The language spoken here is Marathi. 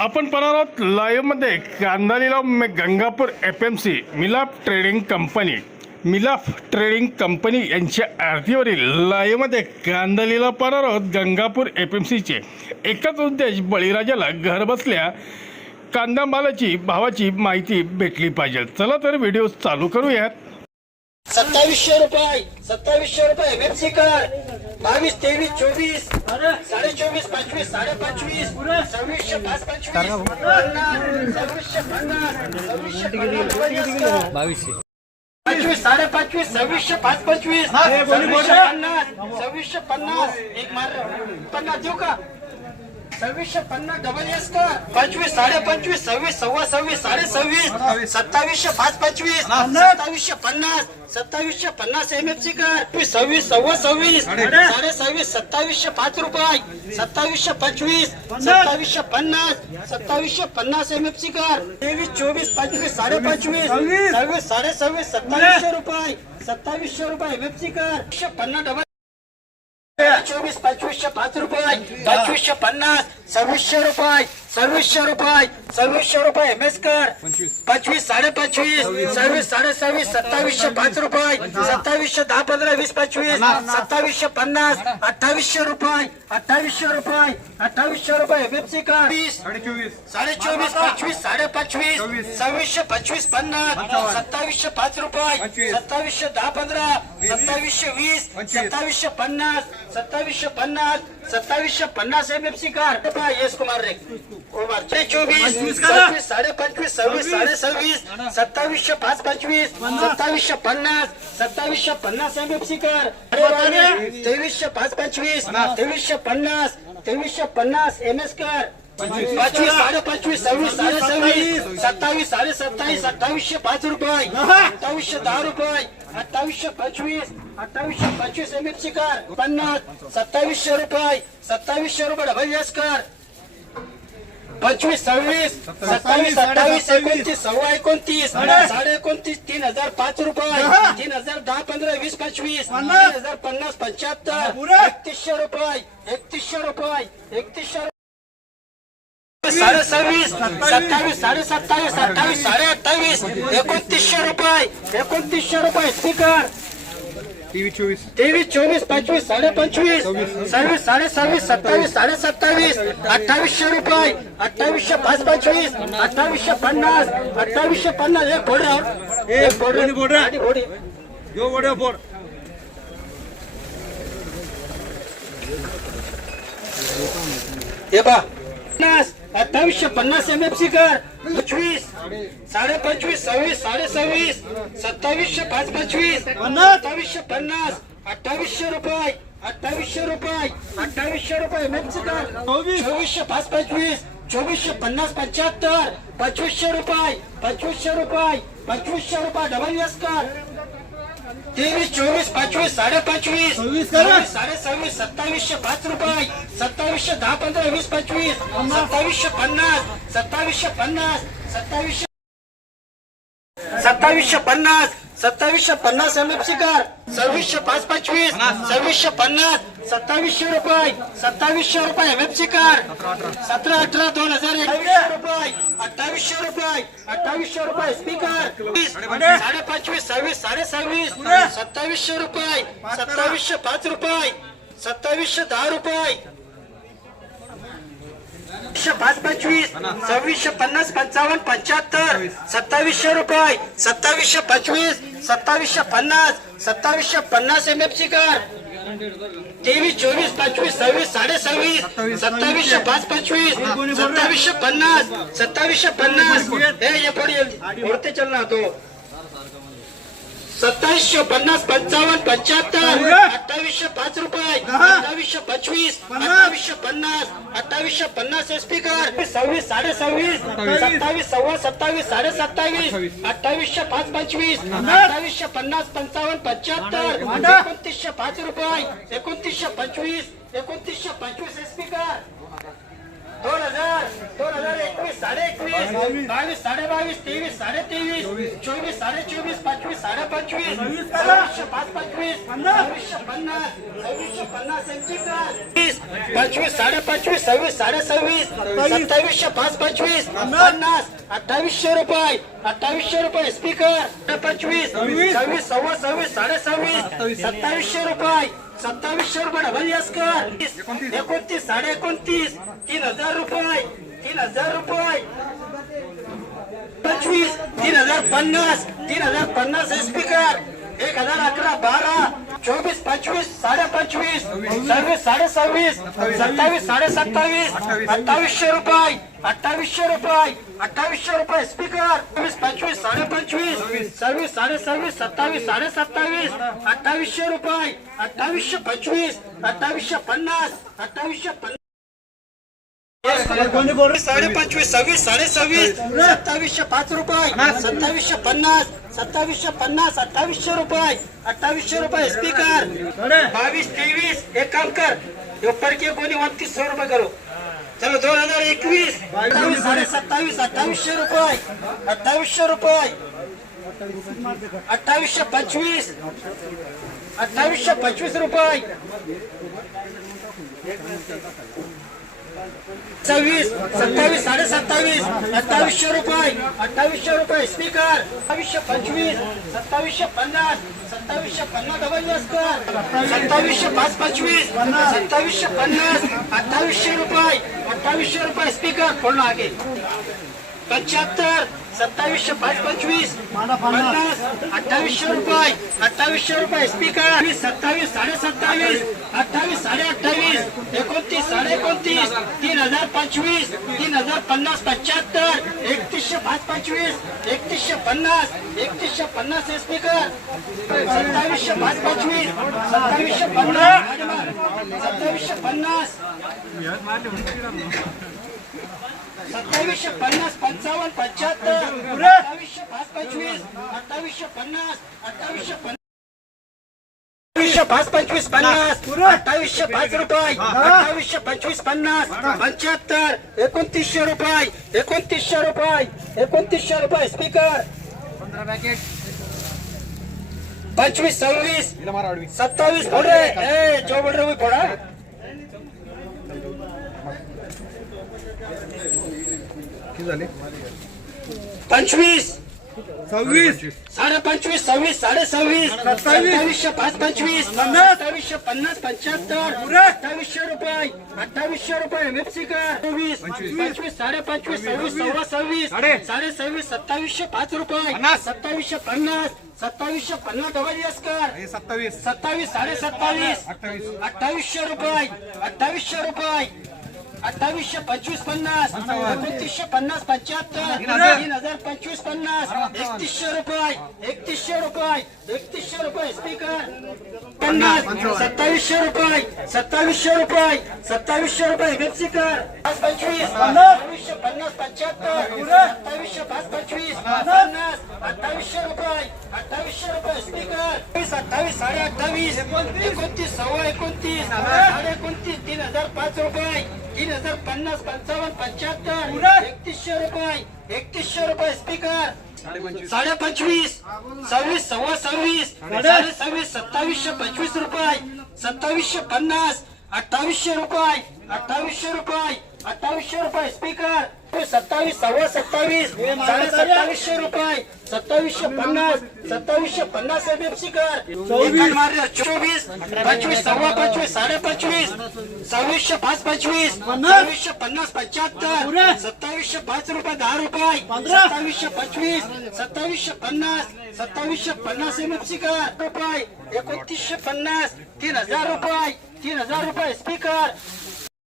आपण पाहणार आहोत लाईव्हमध्ये कांदा लिलाव Gangapur F M C Milap trading company. Milap trading company यांच्या आरतीवरील लाईव्हमध्ये कांदा लिलाव पाहणार आहोत गंगापूर एफ एम सीचे एकच उद्देश बळीराजाला घरबसल्या कांदा मालाची भावाची माहिती भेटली पाहिजे. चला तर व्हिडिओ चालू करूयात. सत्तावीसशे रुपये सत्तावीसशे रुपये कर बावीस तेवीस चोवीस साडे चोवीस पंचवीस साडे पंचवीस सव्वीसशे पाच पंचवीस पन्नास सव्वीसशे पन्नास सव्वीसशे पन्नास बावीसशे. पंचवीस साडे पंचवीस सव्वीसशे पाच पंचवीस सव्वीसशे पन्नास सव्वीसशे पन्नास. एक मार. पन्नास देऊ का? सव्वीसशे पन्नास डबल एस का पंचवीस साडे पंचवीस सव्वीस सव्वा सव्वीस साडे सव्वीस सत्तावीसशे पाच पंचवीस सत्तावीसशे पन्नास सत्तावीसशे पन्नास एम एफ़ सी कर सव्वीस सव्वा सव्वीस साडे सव्वीस सत्तावीसशे पाच रुपये सत्तावीसशे पंचवीस सत्तावीसशे पन्नास सत्तावीसशे पन्नास एम एफ़ सी कर तेवीस चोवीस पंचवीस साडे पंचवीस सव्वीस साडे सव्वीस सत्तावीसशे रुपये सत्तावीसशे रुपये एम एफ़ सी कर पन्नास डबल चोवीस पंचवीसशे पाच रुपये पंचवीसशे पन्नास सव्वीसशे रुपये सव्वीसशे रुपये सव्वीसशे रुपये एम एस कर. पंचवीस. साडे पंचवीस सव्वीस. साडे सव्वीस सत्तावीसशे पाच रुपये सत्तावीसशे दहा पंधरा वीस पंचवीस सत्तावीसशे पन्नास अठ्ठावीसशे रुपये अठ्ठावीसशे रुपये अठ्ठावीसशे रुपये एम एफ सी कर साडे चोवीस. पंचवीस साडे पंचवीस सव्वीसशे पंचवीस पन्नास सत्तावीसशे पाच रुपये सत्तावीसशे दहा पंधरा सत्तावीसशे वीस सत्तावीसशे पन्नास सत्तावीसशे पन्नास सत्तावीसशे पन्नास एम एफ सी कार येस कुमार रे. चोवीस साडे पंचवीस सव्वीस साडे सव्वीस सत्तावीसशे पाच पंचवीस सत्तावीसशे पन्नास सत्तावीसशे पन्नास एम एफ सी कार तेवीसशे पाच पंचवीस तेवीसशे पन्नास तेवीसशे पन्नास एम एस कार पंचवीस साडे पंचवीस सव्वीस साडे सव्वीस सत्तावीस साडे सत्तावीस अठ्ठावीसशे पाच रुपये. अठ्ठावीसशे दहा रुपये. अठ्ठावीसशे पंचवीस अठ्ठावीसशे पंचवीस एम एफ कार पन्नास सत्तावीसशे रुपये. सत्तावीसशे रुपये डबल एस कार. पंचवीस सव्वीस सत्तावीस अठ्ठावीस एकोणतीस सव्वा एकोणतीस साडे एकोणतीस तीन हजार पाच रुपये. तीन हजार दहा पंधरा वीस पंचवीस. तीन हजार पन्नास पंच्याहत्तर. एकतीसशे रुपये. एकतीसशे रुपये. एकतीसशे रुपये साडे सव्वीस सत्तावीस साडे सत्तावीस अठ्ठावीस साडे अठ्ठावीस एकोणतीसशे रुपये एकोणतीसशे रुपये स्पीकर तेवीस चोवीस. पंचवीस साडे पंचवीस सव्वीस. साडे सव्वीस सत्तावीस साडे सत्तावीस अठ्ठावीसशे रुपये अठ्ठावीसशे पाच पंचवीस अठ्ठावीसशे पन्नास अठ्ठावीसशे पन्नास. एक घोडे आहोत. एक घोडे आणि घोडे हे पहा. पन्नास अठ्ठावीसशे पन्नास एम एफ सी कर. पंचवीस साडे पंचवीस सव्वीस साडे सव्वीस सत्तावीसशे पाच पंचवीस सत्तावीसशे पन्नास अठ्ठावीसशे रुपये अठ्ठावीसशे रुपये अठ्ठावीसशे रुपये एम एफ सी कर. चोवीसशे पाच पंचवीस चोवीसशे पन्नास पंच्याहत्तर पंचवीसशे रुपये पंचवीसशे रुपये पंचवीसशे रुपये डबल एस कर. तेवीस चोवीस पंचवीस साडे पंचवीस साडे सव्वीस सत्तावीसशे पाच रुपये सत्तावीसशे दहा पंधरा वीस पंचवीस सत्तावीसशे पन्नास सत्तावीसशे पन्नास सत्तावीसशे सत्तावीसशे पन्नास सत्तावीसशे पन्नास एम एफ सी कार. सव्वीसशे पाच पंचवीस सव्वीसशे पन्नास सत्तावीसशे रुपये सत्तावीसशे रुपये एम एफ सी सतरा अठरा दोन हजार एकवीसशे रुपये अठ्ठावीसशे रुपये अठ्ठावीसशे रुपये स्पीकर साडे पंचवीस सव्वीस साडे सव्वीस सत्तावीसशे रुपये सत्तावीसशे पाच रुपये सत्तावीसशे दहा रुपये. सव्वीसशे पाच पंचवीस सव्वीसशे पन्नास पंचावन्न पंच्याहत्तर सत्तावीसशे रुपये सत्तावीसशे पंचवीस सत्तावीसशे पन्नास सत्तावीसशे पन्नास एम एफ सी कर. तेवीस चोवीस पंचवीस सव्वीस साडे सव्वीस सत्तावीसशे पाच पंचवीस सत्तावीसशे पन्नास सत्तावीसशे पन्नास. हे पुढे पुढते तो. सत्तावीसशे पन्नास पंचावन्न पंच्याहत्तर अठ्ठावीसशे पाच रुपये अठ्ठावीसशे पंचवीस अठ्ठावीसशे पन्नास अठ्ठावीसशे पन्नास स्पीकर सव्वीस साडे सव्वीस सत्तावीस! सव्वा सत्तावीस साडे सत्तावीस अठ्ठावीसशे पाच पंचवीस अठ्ठावीसशे पन्नास पंचावन्न पंच्याहत्तर एकोणतीसशे पाच रुपये एकोणतीसशे पंचवीस एकोणतीसशे पंचवीस स्पीकर दोन हजार दोन हजार एकवीस साडे एकवीस बावीस साडे बावीस तेवीस साडे तेवीस चोवीस साडे चोवीस पंचवीस साडे पंचवीस सव्वीसशे पाच पंचवीस सव्वीसशे पन्नास सव्वीसशे पन्नास यांची पंचवीस साडे पंचवीस सव्वीस साडे सव्वीस सत्तावीसशे पाच पंचवीस पन्नास. अठ्ठावीसशे रुपये अठ्ठावीसशे रुपये स्पीकर पंचवीस सव्वीस. सव्वा सव्वीस साडे सव्वीस सत्तावीसशे रुपये. सत्तावीसशे रुपये डबल यस कर एकोणतीस. साडे एकोणतीस. तीन हजार रुपये तीन हजार रुपये. पंचवीस तीन हजार पन्नास. तीन हजार पन्नास स्पीकर एक हजार अकरा बारा चोवीस पंचवीस साडे पंचवीस सव्वीस साडे सव्वीस सत्तावीस साडे सत्तावीस अठ्ठावीसशे रुपये अठ्ठावीसशे रुपये अठ्ठावीसशे रुपये स्पीकर चोवीस पंचवीस साडे पंचवीस सव्वीस साडे सव्वीस सत्तावीस साडे सत्तावीस अठ्ठावीसशे रुपये अठ्ठावीसशे पंचवीस अठ्ठावीसशे पन्नास अठ्ठावीसशे पन्नास. साडे पंचवीस सव्वीस साडे सव्वीस सत्तावीसशे पाच रुपये. सत्तावीसशे पन्नास. सत्तावीसशे पन्नास अठ्ठावीसशे रुपये. अठ्ठावीसशे रुपये. स्पीकर. बावीस तेवीस. एक काम कर. ऊपर के कोणी उनतीस सौ रुपये करो. चलो दोन हजार एकवीस. साडे सत्तावीस अठ्ठावीसशे रुपये. अठ्ठावीसशे रुपये. अठ्ठावीसशे पंचवीस. अठ्ठावीसशे पंचवीस रुपये. सव्वीस सत्तावीस साडे सत्तावीस अठ्ठावीसशे रुपये अठ्ठावीसशे रुपये स्पीकर अठ्ठावीसशे पंचवीस सत्तावीसशे पन्नास सत्तावीसशे पन्नास डबल कर सत्तावीसशे पाच पंचवीस सत्तावीसशे पन्नास अठ्ठावीसशे रुपये अठ्ठावीसशे रुपये स्पीकर पूर्ण आगे पंच्याहत्तर सत्तावीसशे पाच पंचवीस. पन्नास. अठ्ठावीसशे रुपये. अठ्ठावीसशे रुपये. स्पीकर सत्तावीस साडे सत्तावीस. अठ्ठावीस साडे अठ्ठावीस. एकोणतीस साडे एकोणतीस. तीन हजार पंचवीस. तीन हजार पन्नास पंच्याहत्तर. एकतीसशे पाच पंचवीस. एकतीसशे पन्नास. एकतीसशे पन्नास हे स्पीकर सत्तावीसशे पाच पंचवीस. सत्तावीसशे पन्नास. सत्तावीसशे पन्नास. सत्तावीसशे पन्नास पंचावन्न पंच्याहत्तर अठ्ठावीसशे पाच पंचवीस अठ्ठावीसशे पन्नास अठ्ठावीसशे पन्नास. अठ्ठावीसशे पाच पंचवीस पन्नास. अठ्ठावीसशे पाच रुपये. अठ्ठावीसशे पंचवीस पन्नास. पंच्याहत्तर. एकोणतीसशे रुपये. एकोणतीसशे रुपये. एकोणतीसशे रुपये. स्पीकर. पंचवीस सव्वीस. सत्तावीस पुढे ए जो बोल रहे थोडा पंचवीस. सव्वीस. साडे पंचवीस सव्वीस साडे सव्वीस. सत्तावीसशे पाच पंचवीस सत्तावीसशे पन्नास पंच्याहत्तर. अठ्ठावीसशे रुपये. अठ्ठावीसशे रुपये मेप्सिकर चोवीस पंचवीस साडे पंचवीस सव्वीस सव्वा सव्वीस. साडे. सव्वीस सत्तावीसशे पाच रुपये. सत्तावीसशे पन्नास. सत्तावीसशे पन्नास डबल यस कर सत्तावीस. सत्तावीस साडे सत्तावीस. अठ्ठावीसशे रुपये. अठ्ठावीसशे रुपये. अठ्ठावीसशे पंचवीस पन्नास एकोणतीसशे पन्नास पंच्याहत्तर तीन हजार पंचवीस पन्नास एकतीसशे रुपये एकतीसशे रुपये एकतीसशे रुपये स्पीकर पन्नास सत्तावीसशे रुपये सत्तावीसशे रुपये सत्तावीसशे रुपये मेप्सिकर पाच पंचवीस सत्तावीसशे पन्नास पंच्याहत्तर सत्तावीसशे पाच पंचवीस पन्नास अठ्ठावीसशे रुपये अठ्ठावीसशे रुपये स्पीकर अठ्ठावीस साडे अठ्ठावीस. एकोणतीस सव्वा एकोणतीस. साडे एकोणतीस तीन हजार पाच रुपये. तीन हजार पन्नास पंचावन्न पंच्याहत्तर. एकतीसशे रुपये. एकतीसशे रुपये स्पीकर साडे पंचवीस. सव्वीस सव्वा सव्वीस. साडे. सव्वीस सत्तावीसशे पंचवीस रुपये. सत्तावीसशे पन्नास. अठ्ठावीसशे रुपये. अठ्ठावीसशे रुपये. अठ्ठावीसशे रुपये स्पीकर सत्तावीस सव्वा सत्तावीस साडे सत्तावीसशे रुपये सत्तावीसशे पन्नास सत्तावीसशे पन्नास एम एफ स्पीकर चोवीस. पंचवीस सव्वा पंचवीस साडे पंचवीस सव्वीसशे पाच पंचवीस सव्वीसशे पन्नास पंच्याहत्तर सत्तावीसशे पाच रुपये दहा रुपये सत्तावीसशे पंचवीस सत्तावीसशे पन्नास सत्तावीसशे पन्नास एम एफ स्पीकर रुपये एकोणतीसशे पन्नास तीन हजार रुपये तीन हजार रुपये स्पीकर